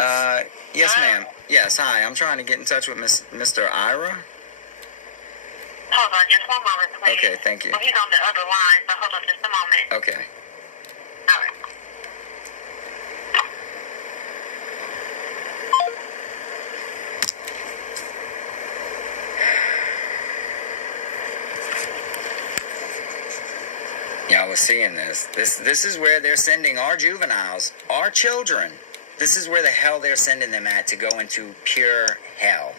Yes, ma'am. Yes, hi. I'm trying to get in touch with Mr. Ira. Hold on just one moment, please. Okay, thank you. Well, he's on the other line, so hold on just a moment. Okay. All right. Y'all was seeing this. This is where they're sending our juveniles, our children. This is where the hell they're sending them at, to go into pure hell.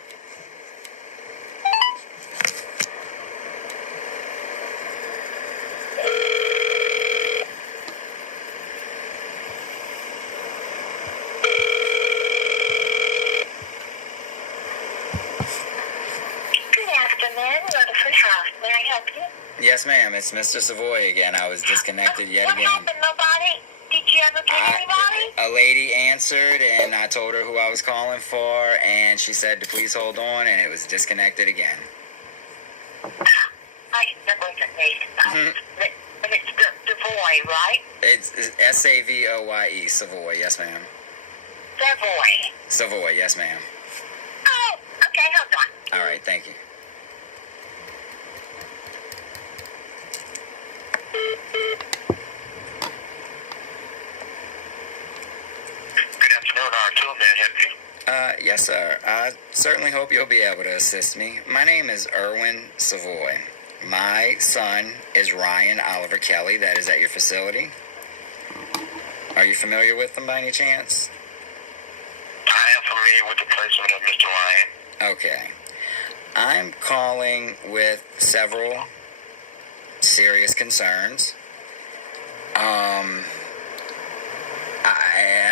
Good afternoon, Rutherford House. May I help you? Yes, ma'am. It's Mr. Savoy again. I was disconnected yet What again. happened? Nobody? Did you ever get anybody? A lady answered, and I told her who I was calling for, and she said to please hold on, and it was disconnected again. That wasn't me. And it's the boy, right? It's Savoye, Savoy. Yes, ma'am. The boy. Savoy. Yes, ma'am. Oh, okay, hold on. All right. Thank you. Good afternoon, R2. May I help you? Yes, sir. I certainly hope you'll be able to assist me. My name is Erwin Savoy. My son is Ryan Oliver Kelly. That is at your facility. Are you familiar with them by any chance? I am familiar with the placement of Mr. Ryan. Okay. I'm calling with several serious concerns. I'm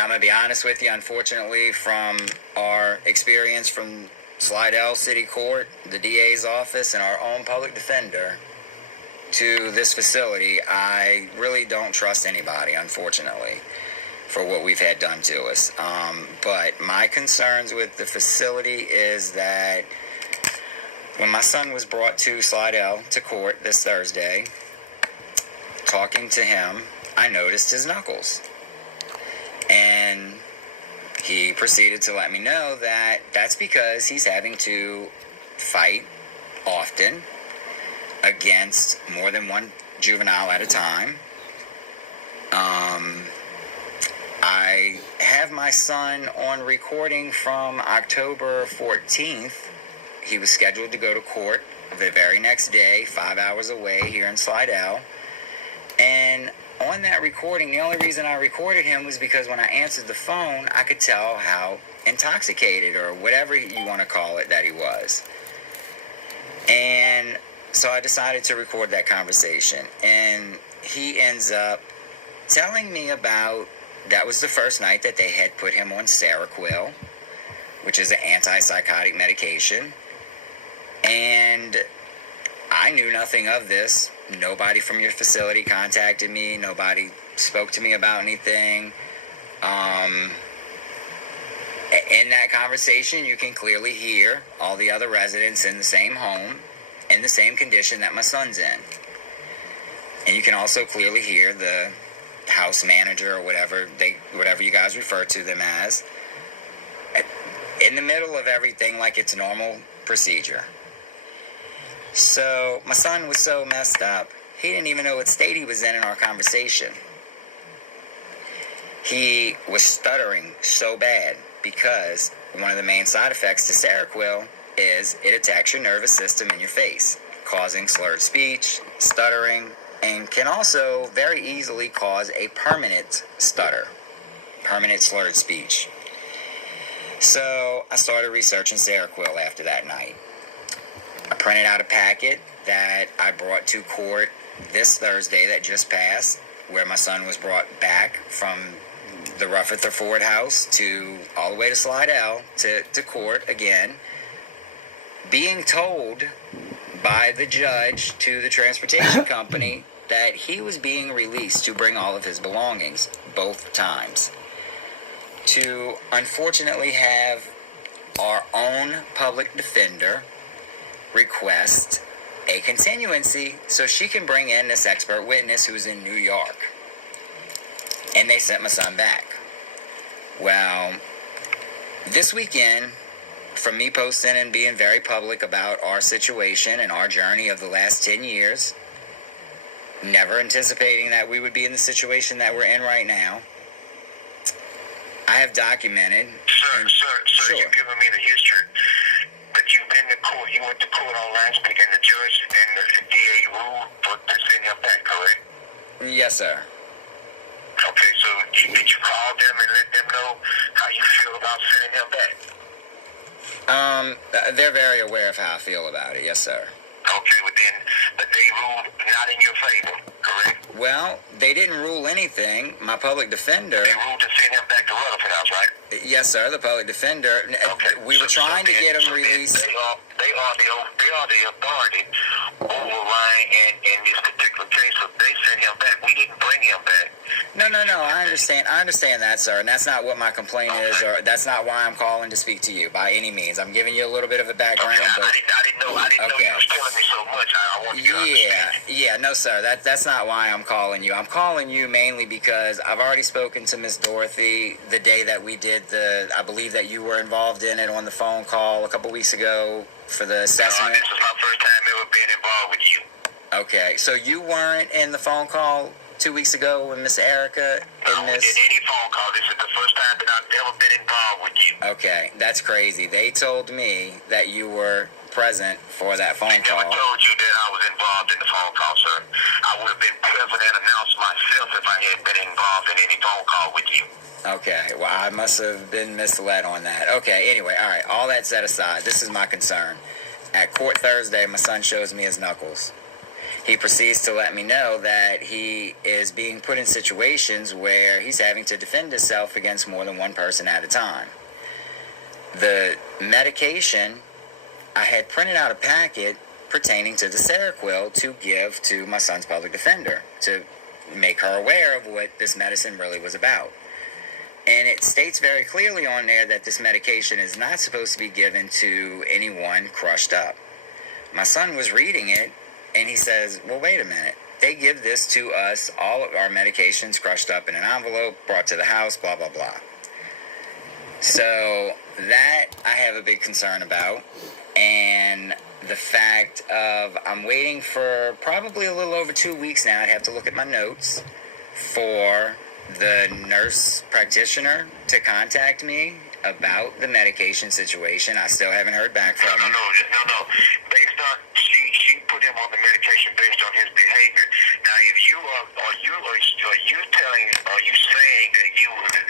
going to be honest with you. Unfortunately, from our experience from Slidell City Court, the DA's office, and our own public defender to this facility, I really don't trust anybody, unfortunately, for what we've had done to us. But my concerns with the facility is that when my son was brought to Slidell to court this Thursday, talking to him, I noticed his knuckles. And he proceeded to let me know that that's because he's having to fight often against more than one juvenile at a time. I have my son on recording from October 14th. He was scheduled to go to court the very next day, 5 hours away here in Slidell. And on that recording, the only reason I recorded him was because when I answered the phone, I could tell how intoxicated, or whatever you want to call it, that he was. And so I decided to record that conversation. And he ends up telling me about, that was the first night that they had put him on Seroquel, which is an antipsychotic medication. And I knew nothing of this. Nobody from your facility contacted me. Nobody spoke to me about anything. In that conversation, you can clearly hear all the other residents in the same home in the same condition that my son's in. And you can also clearly hear the house manager, or whatever you guys refer to them as, in the middle of everything, like it's normal procedure. So my son was so messed up, he didn't even know what state he was in our conversation. He was stuttering so bad because one of the main side effects to Seroquel is it attacks your nervous system in your face, causing slurred speech, stuttering, and can also very easily cause a permanent stutter, permanent slurred speech. So I started researching Seroquel after that night. I printed out a packet that I brought to court this Thursday that just passed, where my son was brought back from the Rutherford House all the way to Slidell to court again, being told by the judge to the transportation company that he was being released to bring all of his belongings both times. To unfortunately have our own public defender request a continuancy so she can bring in this expert witness who's in New York. And they sent my son back. Well, This weekend, from me posting and being very public about our situation and our journey of the last 10 years, never anticipating that we would be in the situation that we're in right now, I have documented... Sir, sure. You've given me the history. But you've been to court. You went to court on last week, and the judge and the DA ruled to send him back, correct? Yes, sir. Okay, so did you call them and let them know how you feel about sending him back? They're very aware of how I feel about it. Yes, sir. Okay, but they ruled not in your favor, correct? Well, they didn't rule anything. My public defender... They ruled to send him back to Rutherford House, right? Yes, sir. The public defender... Okay. We were trying to get him released... They are the authority over Ryan in this particular case, so they sent him back. We didn't bring him back. No. I understand that, sir, and that's not what my complaint is, or that's not why I'm calling to speak to you by any means. I'm giving you a little bit of a background. Okay, but... I didn't know you was telling me so much. I wanted you to understand. Yeah, no, sir. That's not why I'm calling you. I'm calling you mainly because I've already spoken to Miss Dorothy the day that we did I believe that you were involved in it on the phone call a couple weeks ago for the assessment. This is my first time ever being involved with you. Okay, so you weren't in the phone call 2 weeks ago with Miss Erica? I wasn't in any phone call. This is the first time that I've ever been involved with you. Okay, that's crazy. They told me that you were present for that phone call. I never told you that I was involved in the phone call, sir. I would have been present and announced myself if I had been involved in any phone call with you. Okay, well, I must have been misled on that. Okay, anyway, all right, all that set aside, this is my concern. At court Thursday, my son shows me his knuckles. He proceeds to let me know that he is being put in situations where he's having to defend himself against more than one person at a time. The medication, I had printed out a packet pertaining to the Seroquel to give to my son's public defender to make her aware of what this medicine really was about. And it states very clearly on there that this medication is not supposed to be given to anyone crushed up. My son was reading it, and he says, well, wait a minute. They give this to us, all of our medications crushed up in an envelope, brought to the house, blah, blah, blah. So that I have a big concern about. And the fact of I'm waiting for probably a little over 2 weeks now. I'd have to look at my notes for the nurse practitioner to contact me about the medication situation. I still haven't heard back from him. No. Based on she put him on the medication based on his behavior. Now, if you are you saying that you would?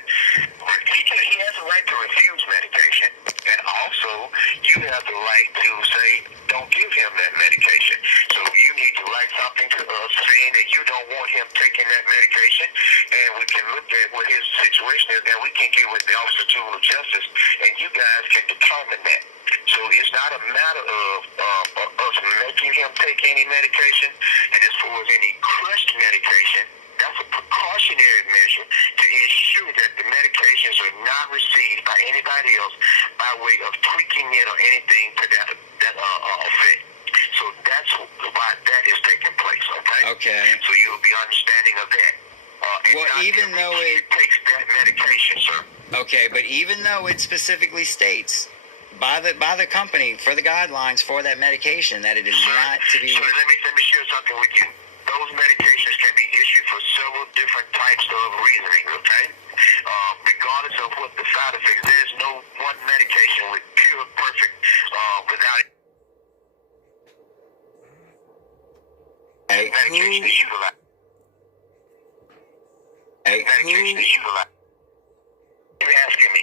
He has a right to refuse medication, and also you have the right to say don't give him that medication. So you need to write something to us saying that you don't want him taking that medication, and we can look at what his situation is, and we can get with the Office of Juvenile Justice, and you guys can determine that. So it's not a matter of us making him take any medication, and as far as any crushed medication, that's a precautionary measure to ensure that the medications are not received by anybody else by way of tweaking it or anything to that effect. So that's why that is taking place, okay? Okay. So you'll be understanding of that. Well, even though it takes that medication, sir. Okay, but even though it specifically states by the company for the guidelines for that medication that it is not to be. Sir, let me share something with you. Those medications can be issued for several different types of reasoning, okay? Regardless of what the side effects, there's no one medication with pure, perfect, without medication is utilized. Medication is utilized. You're asking me.